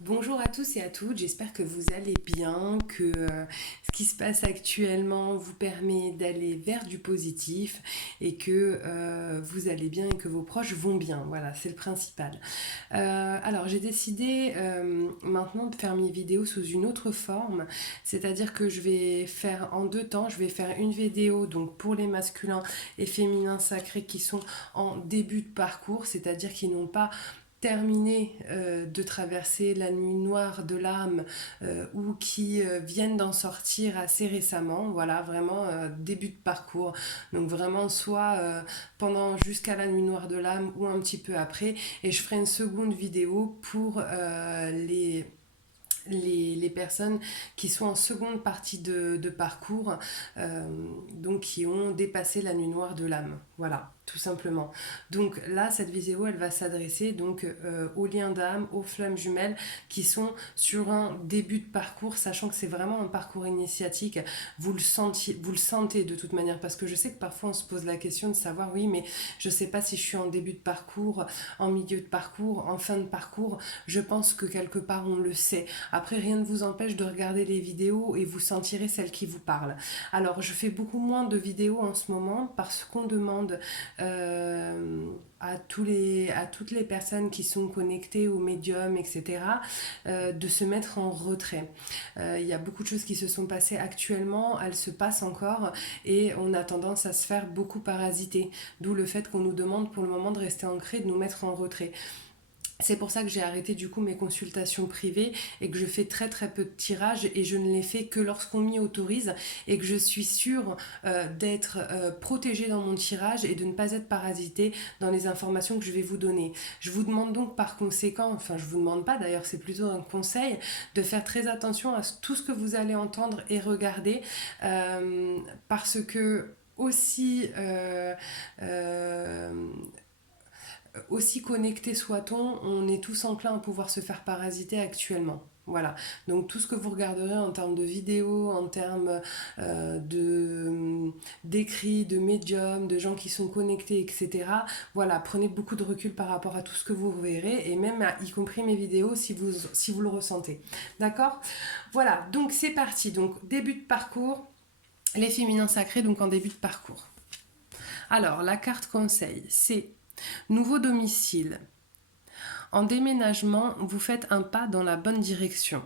Bonjour à tous et à toutes, j'espère que vous allez bien, que ce qui se passe actuellement vous permet d'aller vers du positif et que vous allez bien et que vos proches vont bien. Voilà, c'est le principal. Alors j'ai décidé maintenant de faire mes vidéos sous une autre forme, c'est-à-dire que je vais faire en deux temps, je vais faire une vidéo donc pour les masculins et féminins sacrés qui sont en début de parcours, c'est-à-dire qui n'ont pas terminé de traverser la nuit noire de l'âme ou qui viennent d'en sortir assez récemment, voilà, vraiment début de parcours. Donc vraiment soit pendant jusqu'à la nuit noire de l'âme ou un petit peu après. Et je ferai une seconde vidéo pour les personnes qui sont en seconde partie de parcours, donc qui ont dépassé la nuit noire de l'âme. Voilà, tout simplement. Donc là, cette vidéo, elle va s'adresser donc aux liens d'âme, aux flammes jumelles qui sont sur un début de parcours, sachant que c'est vraiment un parcours initiatique. Vous le sentez de toute manière, parce que je sais que parfois on se pose la question de savoir, oui, mais je sais pas si je suis en début de parcours, en milieu de parcours, en fin de parcours. Je pense que quelque part on le sait. Après, rien ne vous empêche de regarder les vidéos et vous sentirez celle qui vous parle. Alors, je fais beaucoup moins de vidéos en ce moment parce qu'on demande à toutes les personnes qui sont connectées au médium, etc., de se mettre en retrait. Il y a beaucoup de choses qui se sont passées actuellement, elles se passent encore et on a tendance à se faire beaucoup parasiter. D'où le fait qu'on nous demande pour le moment de rester ancré, de nous mettre en retrait. C'est pour ça que j'ai arrêté du coup mes consultations privées et que je fais très très peu de tirages et je ne les fais que lorsqu'on m'y autorise et que je suis sûre d'être protégée dans mon tirage et de ne pas être parasitée dans les informations que je vais vous donner. Je vous demande donc par conséquent, enfin je vous demande pas d'ailleurs, c'est plutôt un conseil, de faire très attention à tout ce que vous allez entendre et regarder parce que aussi aussi connectés soit-on, on est tous enclins à pouvoir se faire parasiter actuellement. Voilà, donc tout ce que vous regarderez en termes de vidéos, en termes d'écrits, de médiums, de gens qui sont connectés, etc. Voilà, prenez beaucoup de recul par rapport à tout ce que vous verrez, et même y compris mes vidéos si vous le ressentez. D'accord. Voilà, donc c'est parti. Donc début de parcours, les féminins sacrés, donc en début de parcours. Alors, la carte conseil, c'est nouveau domicile. En déménagement, vous faites un pas dans la bonne direction.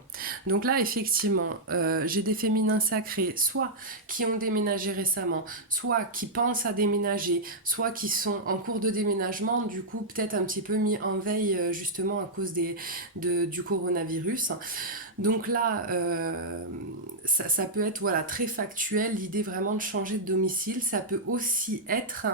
Donc là, effectivement, j'ai des féminins sacrés, soit qui ont déménagé récemment, soit qui pensent à déménager, soit qui sont en cours de déménagement, du coup peut-être un petit peu mis en veille justement à cause du coronavirus. Donc là, ça peut être voilà, très factuel, l'idée vraiment de changer de domicile. Ça peut aussi être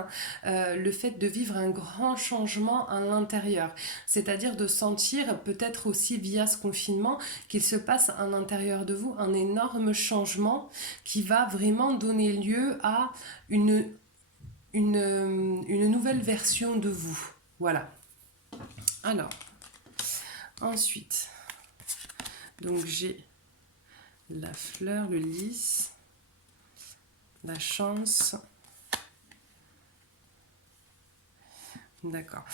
le fait de vivre un grand changement à l'intérieur. C'est-à-dire de sentir, peut-être aussi via ce confinement, qu'il se passe à l'intérieur de vous un énorme changement qui va vraiment donner lieu à une nouvelle version de vous. Voilà. Alors, ensuite, donc j'ai la fleur, le lys, la chance. D'accord.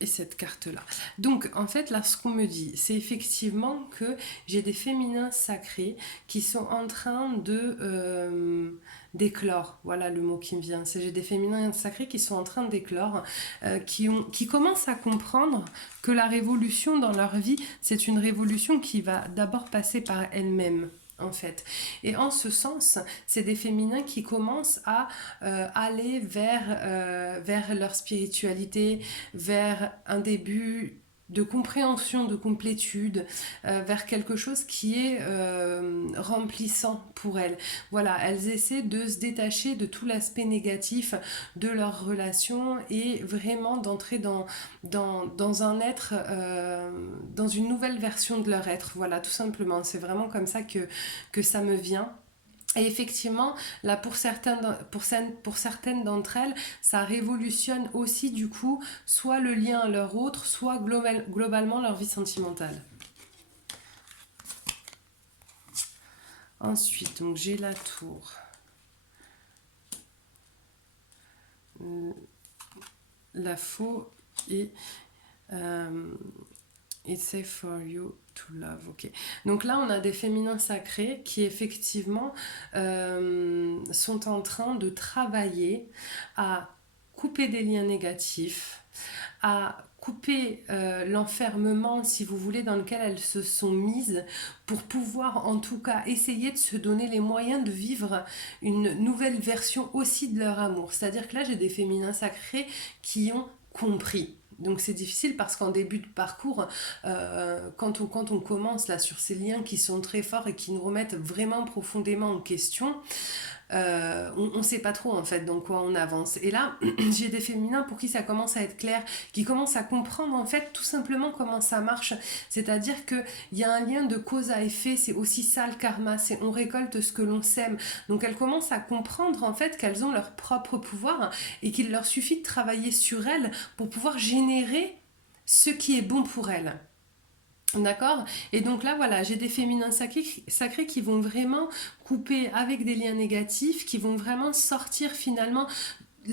Et cette carte-là. Donc, en fait, là, ce qu'on me dit, c'est effectivement que j'ai des féminins sacrés qui sont en train d'éclore. Voilà le mot qui me vient. C'est j'ai des féminins sacrés qui sont en train d'éclore, qui commencent à comprendre que la révolution dans leur vie, c'est une révolution qui va d'abord passer par elle-même, en fait. Et en ce sens, c'est des féminins qui commencent à aller vers leur spiritualité, vers un début de compréhension, de complétude, vers quelque chose qui est remplissant pour elles. Voilà, elles essaient de se détacher de tout l'aspect négatif de leur relation et vraiment d'entrer dans un être, dans une nouvelle version de leur être. Voilà, tout simplement. C'est vraiment comme ça que ça me vient. Et effectivement, là pour certaines d'entre elles, ça révolutionne aussi du coup soit le lien à leur autre, soit globalement leur vie sentimentale. Ensuite, donc j'ai la tour, la faux et It's safe for you to love, ok. Donc là, on a des féminins sacrés qui effectivement sont en train de travailler à couper des liens négatifs, à couper l'enfermement, si vous voulez, dans lequel elles se sont mises pour pouvoir en tout cas essayer de se donner les moyens de vivre une nouvelle version aussi de leur amour. C'est-à-dire que là, j'ai des féminins sacrés qui ont compris. Donc c'est difficile parce qu'en début de parcours, quand on commence là sur ces liens qui sont très forts et qui nous remettent vraiment profondément en question, on ne sait pas trop en fait dans quoi on avance. Et là, j'ai des féminins pour qui ça commence à être clair, qui commencent à comprendre en fait tout simplement comment ça marche. C'est-à-dire qu'il y a un lien de cause à effet, c'est aussi ça le karma, c'est on récolte ce que l'on sème. Donc elles commencent à comprendre en fait qu'elles ont leur propre pouvoir et qu'il leur suffit de travailler sur elles pour pouvoir générer ce qui est bon pour elles. D'accord. Et donc là, voilà, j'ai des féminins sacrés qui vont vraiment couper avec des liens négatifs, qui vont vraiment sortir finalement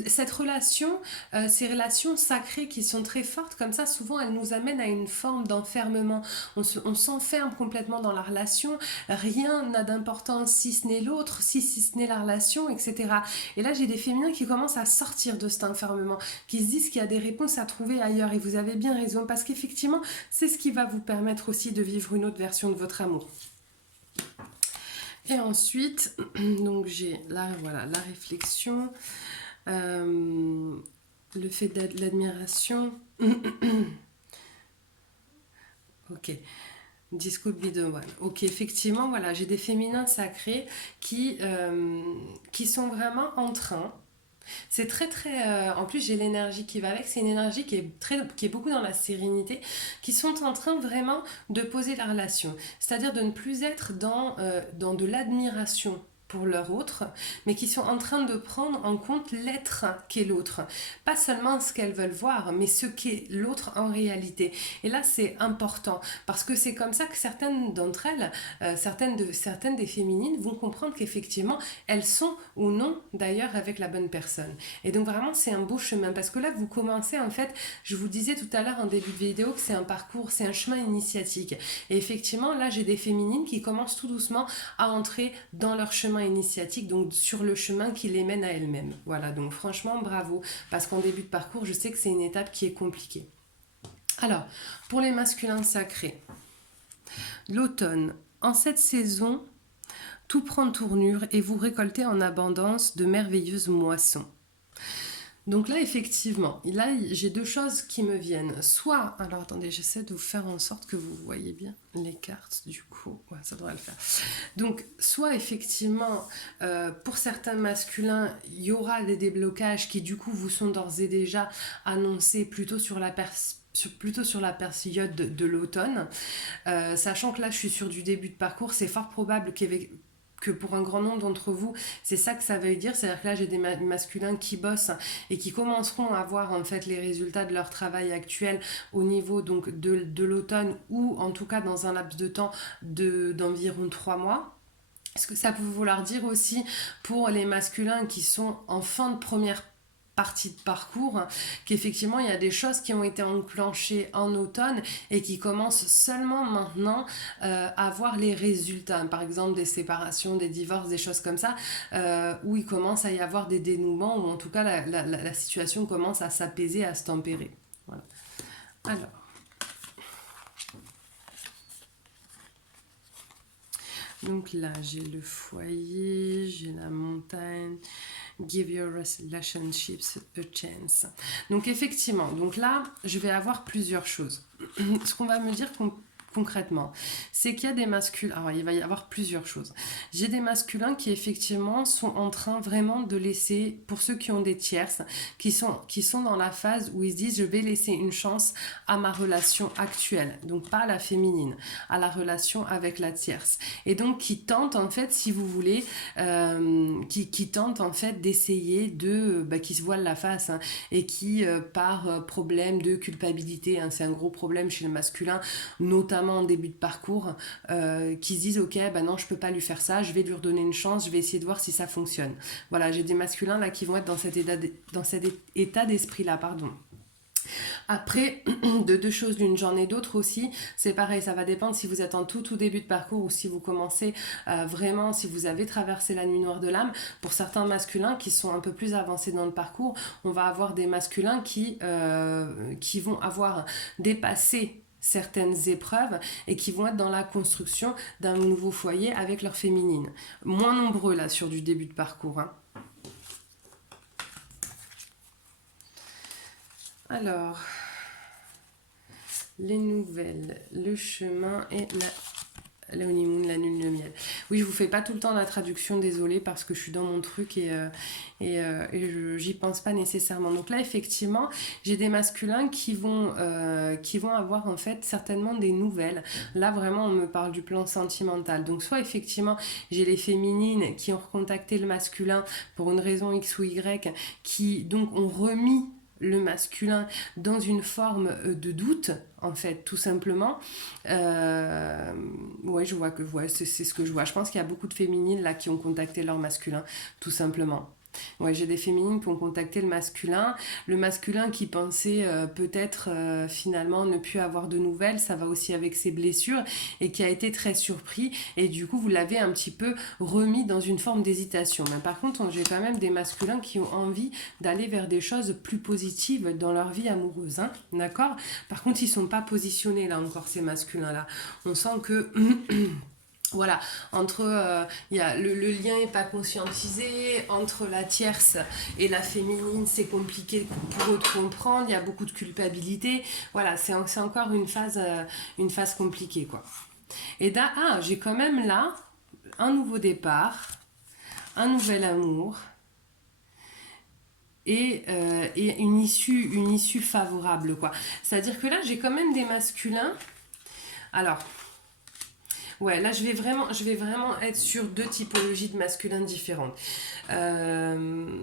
cette relation, ces relations sacrées qui sont très fortes, comme ça, souvent, elles nous amènent à une forme d'enfermement. On s'enferme complètement dans la relation, rien n'a d'importance si ce n'est l'autre, si ce n'est la relation, etc. Et là, j'ai des féminins qui commencent à sortir de cet enfermement, qui se disent qu'il y a des réponses à trouver ailleurs, et vous avez bien raison, parce qu'effectivement, c'est ce qui va vous permettre aussi de vivre une autre version de votre amour. Et ensuite, donc j'ai là, voilà, la réflexion. Le fait de l'admiration. Ok. Disco be the one. Ok, effectivement, voilà, j'ai des féminins sacrés qui sont vraiment en train. C'est très très. En plus, j'ai l'énergie qui va avec. C'est une énergie qui est beaucoup dans la sérénité, qui sont en train vraiment de poser la relation. C'est-à-dire de ne plus être dans de l'admiration pour leur autre, mais qui sont en train de prendre en compte l'être qu'est l'autre. Pas seulement ce qu'elles veulent voir, mais ce qu'est l'autre en réalité. Et là, c'est important, parce que c'est comme ça que certaines d'entre elles, certaines des féminines, vont comprendre qu'effectivement, elles sont ou non, d'ailleurs, avec la bonne personne. Et donc vraiment, c'est un beau chemin, parce que là, vous commencez, en fait, je vous disais tout à l'heure en début de vidéo que c'est un parcours, c'est un chemin initiatique. Et effectivement, là, j'ai des féminines qui commencent tout doucement à entrer dans leur chemin initiatique, donc sur le chemin qui les mène à elles-mêmes. Voilà, donc franchement, bravo, parce qu'en début de parcours, je sais que c'est une étape qui est compliquée. Alors, pour les masculins sacrés, l'automne, en cette saison, tout prend tournure et vous récoltez en abondance de merveilleuses moissons. Donc là, effectivement, là, j'ai deux choses qui me viennent. Soit, alors attendez, j'essaie de vous faire en sorte que vous voyez bien les cartes, du coup, ouais, ça devrait le faire. Donc, soit effectivement, pour certains masculins, il y aura des déblocages qui, du coup, vous sont d'ores et déjà annoncés plutôt sur la période de l'automne. Sachant que là, je suis sur du début de parcours, c'est fort probable que pour un grand nombre d'entre vous, c'est ça que ça veut dire. C'est-à-dire que là, j'ai des masculins qui bossent et qui commenceront à voir en fait les résultats de leur travail actuel au niveau donc de l'automne, ou en tout cas dans un laps de temps d'environ 3 mois. Ce que ça peut vouloir dire aussi pour les masculins qui sont en fin de première partie de parcours, qu'effectivement il y a des choses qui ont été enclenchées en automne et qui commencent seulement maintenant à voir les résultats, par exemple des séparations, des divorces, des choses comme ça, où il commence à y avoir des dénouements, ou en tout cas la situation commence à s'apaiser, à se tempérer. Voilà. Alors, donc là j'ai le foyer, j'ai la montagne. Give your relationships a chance. Donc effectivement, donc là, je vais avoir plusieurs choses. Ce qu'on va me dire concrètement, c'est qu'il y a des masculins. Alors, il va y avoir plusieurs choses. J'ai des masculins qui, effectivement, sont en train vraiment de laisser, pour ceux qui ont des tierces, qui sont dans la phase où ils se disent, je vais laisser une chance à ma relation actuelle. Donc, pas à la féminine, à la relation avec la tierce. Et donc, qui tentent, en fait, si vous voulez, qui tentent, en fait, d'essayer qui se voilent la face, hein, et qui, par problème de culpabilité, hein, c'est un gros problème chez le masculin, notamment en début de parcours, qui se disent ok, non, je peux pas lui faire ça, je vais lui redonner une chance, je vais essayer de voir si ça fonctionne. Voilà, j'ai des masculins là qui vont être dans cet état d'esprit là, pardon. Après, de deux choses, d'une journée d'autre aussi, c'est pareil, ça va dépendre si vous êtes en tout début de parcours ou si vous commencez vraiment, si vous avez traversé la nuit noire de l'âme. Pour certains masculins qui sont un peu plus avancés dans le parcours, on va avoir des masculins qui vont avoir dépassé certaines épreuves et qui vont être dans la construction d'un nouveau foyer avec leur féminine. Moins nombreux là sur du début de parcours, hein. Alors, les nouvelles, le chemin et la honeymoon, la lune de miel. Oui, je vous fais pas tout le temps la traduction, désolée, parce que je suis dans mon truc et j'y pense pas nécessairement. Donc là, effectivement, j'ai des masculins qui vont avoir en fait certainement des nouvelles. Là, vraiment, on me parle du plan sentimental. Donc soit effectivement, j'ai les féminines qui ont recontacté le masculin pour une raison X ou Y, qui donc ont remis le masculin dans une forme de doute, en fait, tout simplement. Ouais, je vois que ouais, c'est ce que je vois. Je pense qu'il y a beaucoup de féminines là qui ont contacté leur masculin, tout simplement. Ouais, j'ai des féminines qui ont contacté le masculin qui pensait peut-être finalement ne plus avoir de nouvelles, ça va aussi avec ses blessures, et qui a été très surpris, et du coup vous l'avez un petit peu remis dans une forme d'hésitation. Mais par contre, j'ai quand même des masculins qui ont envie d'aller vers des choses plus positives dans leur vie amoureuse, hein, d'accord. Par contre, ils sont pas positionnés là encore, ces masculins là. On sent que voilà, entre y a le lien n'est pas conscientisé, entre la tierce et la féminine, c'est compliqué pour eux de comprendre, il y a beaucoup de culpabilité. Voilà, c'est encore une phase compliquée, quoi. Et là, j'ai quand même là un nouveau départ, un nouvel amour et une issue favorable, quoi. C'est-à-dire que là, j'ai quand même des masculins. Alors, ouais, là je vais vraiment être sur deux typologies de masculins différentes. Euh,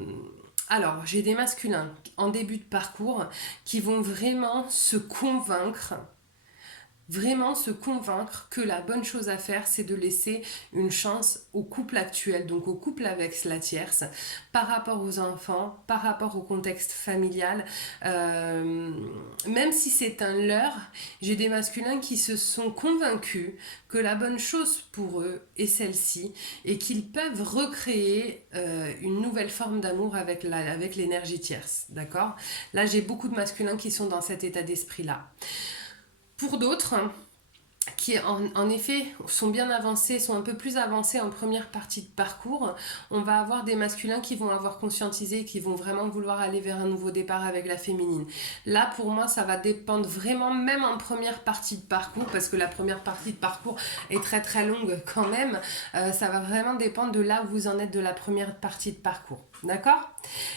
alors, j'ai des masculins en début de parcours qui vont vraiment se convaincre que la bonne chose à faire, c'est de laisser une chance au couple actuel, donc au couple avec la tierce, par rapport aux enfants, par rapport au contexte familial. Même si c'est un leurre, j'ai des masculins qui se sont convaincus que la bonne chose pour eux est celle-ci et qu'ils peuvent recréer une nouvelle forme d'amour avec l'énergie tierce. D'accord. Là, j'ai beaucoup de masculins qui sont dans cet état d'esprit-là. Pour d'autres, qui en effet sont bien avancés, sont un peu plus avancés en première partie de parcours, on va avoir des masculins qui vont avoir conscientisé, qui vont vraiment vouloir aller vers un nouveau départ avec la féminine. Là, pour moi, ça va dépendre vraiment, même en première partie de parcours, parce que la première partie de parcours est très très longue quand même, ça va vraiment dépendre de là où vous en êtes de la première partie de parcours. D'accord.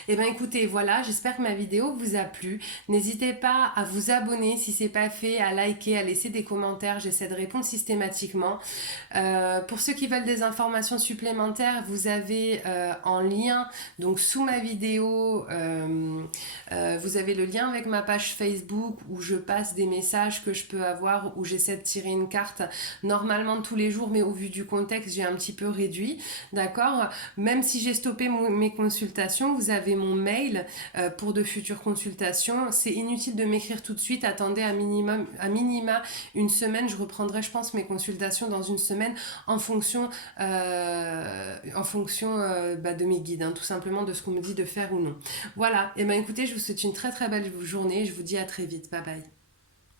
Eh bien écoutez, voilà, j'espère que ma vidéo vous a plu. N'hésitez pas à vous abonner si ce n'est pas fait, à liker, à laisser des commentaires, j'essaie de répondre systématiquement. Pour ceux qui veulent des informations supplémentaires, vous avez en lien, donc sous ma vidéo, vous avez le lien avec ma page Facebook où je passe des messages que je peux avoir, où j'essaie de tirer une carte normalement tous les jours, mais au vu du contexte, j'ai un petit peu réduit, d'accord. Même si j'ai stoppé mes consultations, vous avez mon mail pour de futures consultations. C'est inutile de m'écrire tout de suite, attendez à minima une semaine, je reprendrai je pense mes consultations dans une semaine en fonction de mes guides, hein, tout simplement de ce qu'on me dit de faire ou non. Voilà, et bien écoutez, je vous souhaite une très très belle journée, je vous dis à très vite, bye bye.